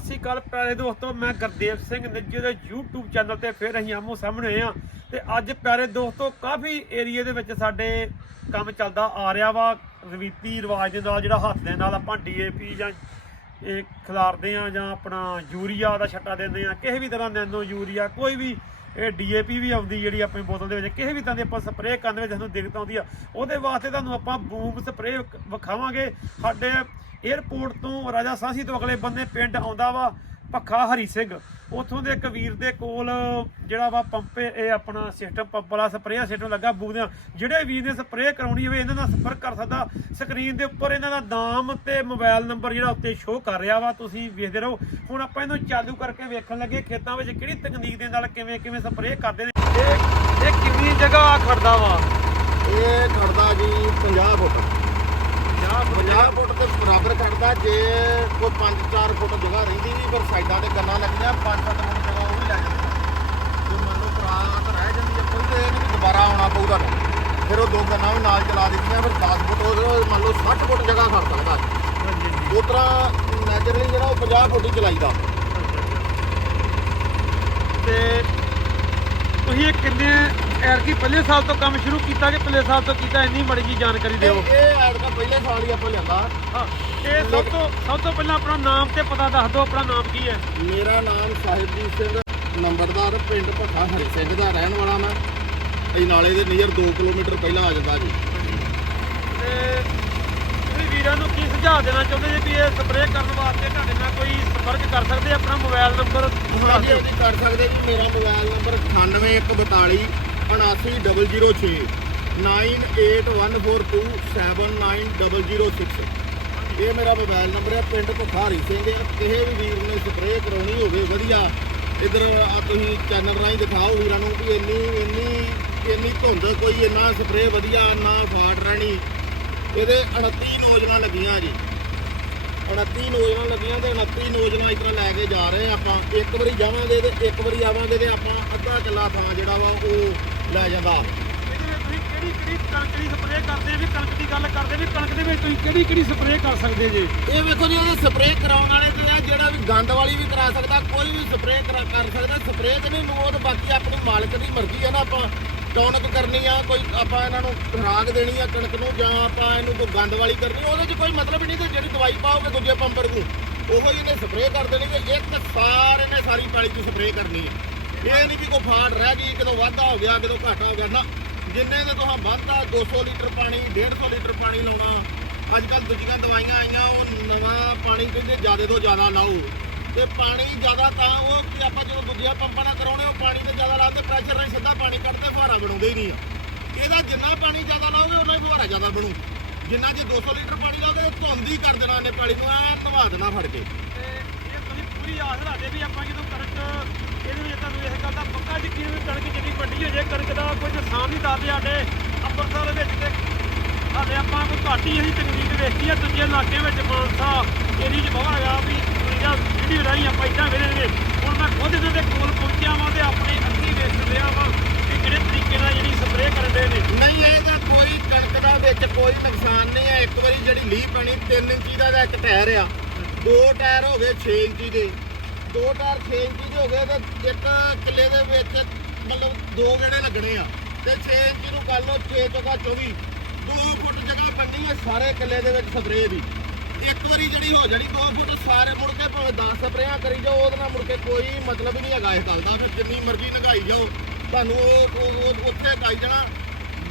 ਸਤਿ ਸ਼੍ਰੀ ਅਕਾਲ ਪਿਆਰੇ ਦੋਸਤੋ, ਮੈਂ ਗੁਰਦੇਵ ਸਿੰਘ ਨਿੱਜੀ ਦੇ YouTube ਚੈਨਲ ਤੇ ਫਿਰ ਅਸੀਂ ਆਮੋ ਸਾਹਮਣੇ ਹੋਏ ਆ ਤੇ ਅੱਜ ਪਿਆਰੇ ਦੋਸਤੋ, ਕਾਫੀ ਏਰੀਏ ਦੇ ਵਿੱਚ ਸਾਡੇ ਕੰਮ ਚੱਲਦਾ ਆ ਰਿਹਾ ਵਾ। ਰਵੀਤੀ ਰਿਵਾਜ ਦੇ ਨਾਲ, ਜਿਹੜਾ ਹੱਥ ਦੇ ਨਾਲ ਆਪਾਂ ਡੀਏਪੀ ਜਾਂ ਇਹ ਖਿਲਾਰਦੇ ਆ ਜਾਂ ਆਪਣਾ ਯੂਰੀਆ ਦਾ ਛੱਟਾ ਦਿੰਦੇ ਆ ਕਿਸੇ ਵੀ ਤਰ੍ਹਾਂ ਨੈਨੋ ਯੂਰੀਆ, ਕੋਈ ਵੀ ਇਹ ਡੀਏਪੀ ਵੀ ਆਉਂਦੀ ਜਿਹੜੀ ਆਪਣੀ ਬੋਤਲ ਦੇ ਵਿੱਚ, ਕਿਸੇ ਵੀ ਤਰ੍ਹਾਂ ਦੀ ਆਪਾਂ ਸਪਰੇਅ ਕਰਨ ਦੇ ਵਿੱਚ ਸਾਨੂੰ ਦਿੱਕਤ ਆਉਂਦੀ ਆ, ਉਹਦੇ ਵਾਸਤੇ ਤੁਹਾਨੂੰ ਆਪਾਂ ਬੂਮ ਸਪਰੇਅ ਵਿਖਾਵਾਂਗੇ। ਸਾਡੇ 에ਅਰਪੋਰਟ ਤੋਂ ਰਾਜਾ ਸਾਂਸੀ ਤੋਂ ਅਗਲੇ ਬੰਦੇ ਪਿੰਡ ਆਉਂਦਾ ਵਾ ਪੱਖਾ ਹਰੀ ਸਿੰਘ। ਉੱਥੋਂ ਦੇ ਇੱਕ ਵੀਰ ਦੇ ਕੋਲ ਜਿਹੜਾ ਵਾ ਪੰਪ ਇਹ ਆਪਣਾ ਸਿਸਟਮ ਪੰਪ ਵਾਲਾ ਸਪਰੇਅ ਸਿਸਟਮ ਲੱਗਾ ਬੂਦਿਆਂ। ਜਿਹੜੇ ਵੀਰ ਨੇ ਸਪਰੇਅ ਕਰਾਉਣੀ ਹੋਵੇ, ਇਹਨਾਂ ਨਾਲ ਸੰਪਰਕ ਕਰ ਸਕਦਾ। ਸਕਰੀਨ ਦੇ ਉੱਪਰ ਇਹਨਾਂ ਦਾ ਨਾਮ ਤੇ ਮੋਬਾਈਲ ਨੰਬਰ ਜਿਹੜਾ ਉੱਤੇ ਸ਼ੋਅ ਕਰ ਰਿਹਾ ਵਾ, ਤੁਸੀਂ ਵੇਖਦੇ ਰਹੋ। ਹੁਣ ਆਪਾਂ ਇਹਨੂੰ ਚਾਲੂ ਕਰਕੇ ਵੇਖਣ ਲੱਗੇ ਖੇਤਾਂ ਵਿੱਚ ਕਿਹੜੀ ਤਕਨੀਕ ਦੇ ਨਾਲ ਕਿਵੇਂ ਕਿਵੇਂ ਸਪਰੇਅ ਕਰਦੇ ਨੇ। ਇਹ ਇਹ ਕਿੰਨੀ ਜਗ੍ਹਾ ਖੜਦਾ ਵਾ? ਇਹ ਖੜਦਾ ਜੀ 50 ਫੁੱਟ 50 50 ਬਰਾਬਰ ਖੜਦਾ ਜੇ ਕੋਈ 5-4 ਫੁੱਟ ਜਗ੍ਹਾ ਰਹਿੰਦੀ ਵੀ ਪਰ ਸਾਈਡਾਂ ਤੇ ਗੰਨਾ ਲੱਗੀਆਂ 5-7 ਫੁੱਟ ਜਗ੍ਹਾ ਉਹ ਵੀ ਲੈ ਜਾਂਦੀ। ਜੇ ਮੰਨ ਲਓ ਪਰਾਤ ਰਹਿ ਜਾਂਦੀ ਹੈ ਕੋਈ ਤੇ ਇਹ ਨਹੀਂ ਵੀ ਦੁਬਾਰਾ ਆਉਣਾ ਪਊ ਤੁਹਾਨੂੰ ਫਿਰ ਉਹ ਦੋ ਗੰਨਾ ਵੀ ਨਾਲ ਚਲਾ ਦਿੱਤੀਆਂ ਫਿਰ 10 ਫੁੱਟ ਉਹ ਮੰਨ ਲਓ 60 ਫੁੱਟ ਜਗ੍ਹਾ ਖੜ ਸਕਦਾ। ਉਸ ਤਰ੍ਹਾਂ ਨੈਚੁਰਲੀ ਜਿਹੜਾ ਉਹ 50 ਫੁੱਟ ਹੀ ਚਲਾਈਦਾ। ਤੇ ਤੁਸੀਂ ਇਹ ਕਿੰਨੇ ਐਰਕੀ ਪਹਿਲੇ ਸਾਲ ਤੋਂ ਕੰਮ ਸ਼ੁਰੂ ਕੀਤਾ ਕਿ ਪਹਿਲੇ ਸਾਲ ਤੋਂ ਕੀਤਾ ਇੰਨੀ ਮੜੀ ਜੀ ਜਾਣਕਾਰੀ ਦਿਓ। ਇਹ ਐਡ ਦਾ ਪਹਿਲੇ ਸਾਲ ਹੀ ਆਪਾਂ ਲਿਆਂਦਾ। ਹਾਂ ਇਹ ਸਭ ਤੋਂ ਸਭ ਤੋਂ ਪਹਿਲਾਂ ਆਪਣਾ ਨਾਮ ਤੇ ਪਤਾ ਦੱਸ ਦਿਓ ਆਪਣਾ ਨਾਮ ਕੀ ਹੈ? ਮੇਰਾ ਨਾਮ ਸਾਹਿਬਜੀਤ ਸਿੰਘ ਨੰਬਰਦਾਰ ਪਿੰਡ ਭੱਠਾ ਹਰੀ ਸਿੰਘ ਦਾ ਰਹਿਣ ਵਾਲਾ ਮੈਂ। ਇਹ ਨਾਲੇ ਦੇ ਨੀਅਰ 2 ਕਿਲੋਮੀਟਰ ਪਹਿਲਾਂ ਆ ਜਾਂਦਾ ਜੀ। ਤੇ ਤੁਸੀਂ ਵੀਰਾਂ ਨੂੰ ਕੀ ਸੁਝਾਅ ਦੇਣਾ ਚਾਹੁੰਦੇ ਜੇ ਵੀ ਇਹ ਸਪਰੇਅ ਕਰਨ ਵਾਸਤੇ ਤੁਹਾਡੇ ਨਾਲ ਕੋਈ ਸੰਪਰਕ ਕਰ ਸਕਦੇ? ਆਪਣਾ ਮੋਬਾਈਲ ਨੰਬਰ ਹਾਂਜੀ ਕਰ ਸਕਦੇ ਜੀ। ਮੇਰਾ ਮੋਬਾਈਲ ਨੰਬਰ 98142 79006 9814279006 ਇਹ ਮੇਰਾ ਮੋਬਾਈਲ ਨੰਬਰ ਹੈ, ਪਿੰਡ ਭੁੱਖਾ ਹਰੀ ਸਿੰਘ ਹੈ। ਕਿਸੇ ਵੀ ਵੀਰ ਨੇ ਸਪਰੇਅ ਕਰਾਉਣੀ ਹੋਵੇ, ਵਧੀਆ। ਇਧਰ ਆ ਤੁਸੀਂ ਚੈਨਲ ਰਾਹੀਂ ਦਿਖਾਓ ਵੀਰਾਂ ਨੂੰ ਵੀ ਇੰਨੀ ਇੰਨੀ ਇੰਨੀ ਧੁੰਦ ਕੋਈ, ਇੰਨਾ ਸਪਰੇਅ ਵਧੀਆ ਨਾ ਫਾਟ ਰਹਿਣੀ। ਇਹਦੇ 29 ਨੋਜ਼ਲਾਂ ਲੱਗੀਆਂ ਜੀ। 29 ਨੋਜ਼ਲਾਂ ਲੱਗੀਆਂ ਤੇ 29 ਨੋਜ਼ਲਾਂ ਇਸ ਤਰ੍ਹਾਂ ਲੈ ਕੇ ਜਾ ਰਹੇ ਆ ਆਪਾਂ। ਇੱਕ ਵਾਰੀ ਜਾਵਾਂਗੇ ਤੇ ਇੱਕ ਵਾਰੀ ਆਵਾਂਗੇ ਤੇ ਆਪਾਂ ਅੱਧਾ ਕਿੱਲਾ ਥਾਂ ਜਿਹੜਾ ਵਾ ਉਹ ਲੈ ਜਾਂਦਾ। ਤੁਸੀਂ ਕਿਹੜੀ ਕਿਹੜੀ ਕਣਕ ਦੀ ਸਪਰੇਅ ਕਰਦੇ ਵੀ ਕਣਕ ਦੀ ਗੱਲ ਕਰਦੇ ਵੀ ਕਣਕ ਦੇ ਵਿੱਚ ਤੁਸੀਂ ਕਿਹੜੀ ਕਿਹੜੀ ਸਪਰੇਅ ਕਰ ਸਕਦੇ ਜੇ ਇਹ ਵੇਖੋ ਜੀ ਇਹ ਸਪਰੇਅ ਕਰਾਉਣ ਵਾਲੇ ਤੇ ਆ, ਜਿਹੜਾ ਵੀ ਗੰਦ ਵਾਲੀ ਵੀ ਕਰਾ ਸਕਦਾ, ਕੋਈ ਵੀ ਸਪਰੇਅ ਕਰ ਸਕਦਾ। ਸਪਰੇਅ ਤੇ ਨਹੀਂ ਨੂੰ ਉਹ ਤਾਂ ਬਾਕੀ ਆਪਣੀ ਮਾਲਕ ਦੀ ਮਰਜ਼ੀ ਹੈ ਨਾ, ਆਪਾਂ ਟੌਨਕ ਕਰਨੀ ਆ, ਕੋਈ ਆਪਾਂ ਇਹਨਾਂ ਨੂੰ ਖੁਰਾਕ ਦੇਣੀ ਆ ਕਣਕ ਨੂੰ, ਜਾਂ ਆਪਾਂ ਇਹਨੂੰ ਕੋਈ ਗੰਦ ਵਾਲੀ ਕਰਨੀ, ਉਹਦੇ 'ਚ ਕੋਈ ਮਤਲਬ ਨਹੀਂ ਤੇ ਜਿਹੜੀ ਦਵਾਈ ਪਾਓਗੇ ਦੂਜੇ ਪੰਪਰ ਨੂੰ, ਉਹੋ ਹੀ ਇਹਨੇ ਸਪਰੇਅ ਕਰ ਦੇਣੀ ਕਿ ਇੱਕ ਸਾਰੇ ਨੇ ਸਾਰੀ ਪੈਲੀ 'ਚ ਸਪਰੇਅ ਕਰਨੀ ਹੈ ਇਹ ਨਹੀਂ ਕਿ ਕੋਈ ਫਾੜ ਰਹਿ ਗਈ ਕਿਦੋਂ ਵਾਧਾ ਹੋ ਗਿਆ ਕਿਦੋਂ ਘਾਟਾ ਹੋ ਗਿਆ। ਨਾ, ਜਿੰਨੇ ਦੇ ਤੁਹਾਂ ਵੱਧਦਾ 200 ਲੀਟਰ ਪਾਣੀ 150 ਲੀਟਰ ਪਾਣੀ ਲਾਉਣਾ ਅੱਜ ਕੱਲ ਦੂਜੀਆਂ ਦਵਾਈਆਂ ਆਈਆਂ, ਉਹ ਨਵਾਂ ਪਾਣੀ ਕਹਿੰਦੇ ਜ਼ਿਆਦਾ ਤੋਂ ਜ਼ਿਆਦਾ ਲਾਓ। ਤੇ ਪਾਣੀ ਜ਼ਿਆਦਾ ਤਾਂ ਉਹ ਕਿ ਆਪਾਂ ਜਦੋਂ ਦੂਜੀਆਂ ਪੰਪਾਂ ਨਾਲ ਕਰਾਉਣੇ, ਉਹ ਪਾਣੀ ਤੇ ਜ਼ਿਆਦਾ ਲਾਉਂਦੇ ਪ੍ਰੈਸ਼ਰ ਨਾਲ ਸਿੱਧਾ ਪਾਣੀ ਕੱਢਦੇ, ਫੁਹਾਰਾ ਬਣਾਉਂਦੇ ਹੀ ਨਹੀਂ ਆ। ਇਹਦਾ ਜਿੰਨਾ ਪਾਣੀ ਜ਼ਿਆਦਾ ਲਾਓਗੇ ਉਹਨਾਂ ਹੀ ਫੁਹਾਰਾ ਜ਼ਿਆਦਾ ਬਣੂ। ਜਿੰਨਾ ਜੇ 200 ਲੀਟਰ ਪਾਣੀ ਲਾਓਗੇ ਤੇ ਧੁੰਦ ਹੀ ਕਰ ਦੇਣਾ ਨੇ ਪਾਣੀ ਨੂੰ, ਐ ਨਵਾ ਦੇਣਾ ਫੜ ਕੇ। ਤੇ ਇਹ ਤੁਸੀਂ ਪੂਰੀ ਆਸ ਰੱਖਦੇ ਵੀ ਆਪਾਂ ਜਦੋਂ ਕਣਕ ਇਹਦੇ ਵਿੱਚ ਤੁਹਾਨੂੰ ਇਸ ਗੱਲ ਦਾ ਪੱਕਾ ਯਕੀਨ ਵੀ ਕਣਕ ਜਿੰਨੀ ਵੱਡੀ ਹੋ, ਜੇ ਕਣਕ ਦਾ ਕੋਈ ਨੁਕਸਾਨ ਨਹੀਂ ਦੱਸਦੇ ਸਾਡੇ ਅੰਮ੍ਰਿਤਸਰ ਵਿੱਚ ਤੇ ਸਾਡੇ ਆਪਾਂ ਕੋਈ ਘੱਟ ਅਸੀਂ ਤਕਨੀਕ ਵੇਖੀ ਆ ਦੂਜੇ ਇਲਾਕੇ ਵਿੱਚ ਮਾਨਸਾ ਏਰੀਆ 'ਚ ਬਹੁਤ ਹੈਗਾ ਵੀ ਜਿਹੜਾ ਵੀਡੀਓ ਰਾਹੀਂ ਆਪਾਂ ਇਦਾਂ ਵੇਖਦੇ ਹੁਣ ਮੈਂ ਖੁਦ ਇਹਨਾਂ ਦੇ ਕੋਲ ਪਹੁੰਚਿਆ ਵਾਂ ਤੇ ਆਪਣੇ ਅੱਖੀਂ ਵੇਖ ਰਿਹਾ ਵਾਂ ਕਿ ਕਿਹੜੇ ਤਰੀਕੇ ਨਾਲ ਜਿਹੜੀ ਸਪਰੇਅ ਕਰਦੇ ਨੇ। ਨਹੀਂ ਇਹਦਾ ਕੋਈ ਕਣਕ ਦਾ ਵਿੱਚ ਕੋਈ ਨੁਕਸਾਨ ਨਹੀਂ ਹੈ। ਇੱਕ ਵਾਰੀ ਜਿਹੜੀ ਲੀਹ ਪੈਣੀ 3 ਇੰਚੀ ਦਾ ਇਹਦਾ ਇੱਕ ਟਾਇਰ ਆ। ਦੋ ਟਾਇਰ ਹੋ ਗਏ 6 ਇੰਚੀ ਦੇ। ਦੋ ਟਾਇਰ 6 ਇੰਚ ਦੇ ਹੋ ਗਏ ਤੇ ਇੱਕ ਕਿੱਲੇ ਦੇ ਵਿੱਚ ਮਤਲਬ ਦੋ ਗੇੜੇ ਲੱਗਣੇ ਆ। ਤੇ 6 ਇੰਚ ਨੂੰ ਕਰ ਲਓ 6 ਚੌਕਾ 24 2 ਫੁੱਟ ਜਗ੍ਹਾ ਬਣਨੀ ਹੈ ਸਾਰੇ ਕਿੱਲੇ ਦੇ ਵਿੱਚ ਸਪਰੇਅ ਦੀ। ਇੱਕ ਵਾਰੀ ਜਿਹੜੀ ਹੋ ਜਾਣੀ 2 ਫੁੱਟ ਸਾਰੇ ਮੁੜ ਕੇ ਭਾਵੇਂ 10 ਸਪਰੇਆਂ ਕਰੀ ਜਾਓ, ਉਹਦੇ ਨਾਲ ਮੁੜ ਕੇ ਕੋਈ ਮਤਲਬ ਹੀ ਨਹੀਂ ਹੈਗਾ ਇਸ ਗੱਲ ਦਾ। ਫਿਰ ਜਿੰਨੀ ਮਰਜ਼ੀ ਨਗਾਈ ਜਾਓ, ਤੁਹਾਨੂੰ ਉਹ ਉਹ- ਉੱਥੇ ਗਾਈ ਜਾਣਾ।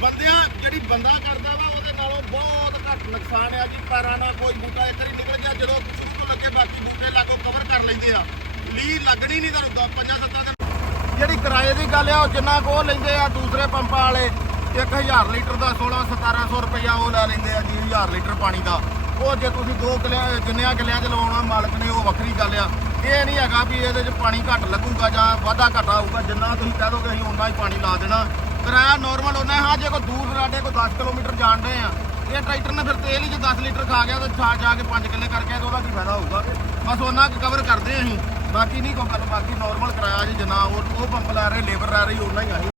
ਬੰਦਿਆਂ ਜਿਹੜੀ ਬੰਦਾ ਕਰਦਾ ਵਾ, ਉਹਦੇ ਨਾਲੋਂ ਬਹੁਤ ਘੱਟ ਨੁਕਸਾਨ ਆ ਜੀ। ਪੈਰਾਂ ਨਾਲ ਕੋਈ ਬੂਟਾ ਇੱਕ ਵਾਰੀ ਨਿਕਲ ਗਿਆ, ਜਦੋਂ ਸ਼ੁਰੂ ਤੋਂ ਲੱਗੇ ਬਾਕੀ ਬੂਟੇ ਲਾਗੋ ਕਵਰ ਕਰ ਲੈਂਦੇ ਆ। ਲੀ ਲੱਗਣੀ ਨਹੀਂ ਤੁਹਾਨੂੰ ਦ- ਪੰਜਾਂ ਸੱਤਾਂ ਦਿਨ ਜਿਹੜੀ ਕਿਰਾਏ ਦੀ ਗੱਲ ਆ, ਉਹ ਜਿੰਨਾ ਕੋ ਉਹ ਲੈਂਦੇ ਆ ਦੂਸਰੇ ਪੰਪਾਂ ਵਾਲੇ 1000 ਲੀਟਰ ਦਾ 16 1700 ਰੁਪਇਆ ਉਹ ਲੈ ਲੈਂਦੇ ਆ ਜੀ 1000 ਲੀਟਰ ਪਾਣੀ ਦਾ। ਉਹ ਜੇ ਤੁਸੀਂ ਦੋ ਕਿਲਿਆਂ ਜਿੰਨਿਆਂ ਕਿਲਿਆਂ 'ਚ ਲਵਾਉਣਾ ਮਾਲਕ ਨੇ, ਉਹ ਵੱਖਰੀ ਗੱਲ ਆ। ਇਹ ਨਹੀਂ ਹੈਗਾ ਵੀ ਇਹਦੇ 'ਚ ਪਾਣੀ ਘੱਟ ਲੱਗੂਗਾ ਜਾਂ ਵਾਧਾ ਘਾਟਾ ਆਊਗਾ, ਜਿੰਨਾ ਤੁਸੀਂ ਕਹਿ ਦੋਗੇ ਅਸੀਂ ਉਨਾ ਹੀ ਪਾਣੀ ਲਾ ਦੇਣਾ। ਕਿਰਾਇਆ ਨਾਰਮਲ ਉਹਨਾਂ ਹਾਂ ਜੇ ਕੋਈ ਦੂਰ ਦਰਾਡੇ ਕੋਈ 10 ਕਿਲੋਮੀਟਰ ਜਾਣ ਰਹੇ ਆ। ਇਹ ਟਰੈਕਟਰ ਨੇ ਫਿਰ ਤੇਲ ਹੀ ਜੇ 10 ਲੀਟਰ ਖਾ ਗਿਆ, ਤਾਂ ਛਾ ਜਾ ਕੇ 5 ਕਿੱਲੇ ਕਰਕੇ ਤੇ ਉਹਦਾ ਕੀ ਫਾਇਦਾ ਹੋਊਗਾ? ਬਸ ਉਹਨਾਂ ਕੁ ਕਵਰ ਕਰਦੇ ਹਾਂ ਅਸੀਂ। ਬਾਕੀ ਨਹੀਂ ਕੋਈ ਗੱਲ, ਬਾਕੀ ਨਾਰਮਲ ਕਿਰਾਇਆ ਜੀ ਜਿੰਨਾ ਉਹ ਉਹ ਪੰਪ ਲਾ ਰਹੇ ਲੇਬਰ ਲਾ ਰਹੀ, ਉਹਨਾਂ ਹੀ ਆ।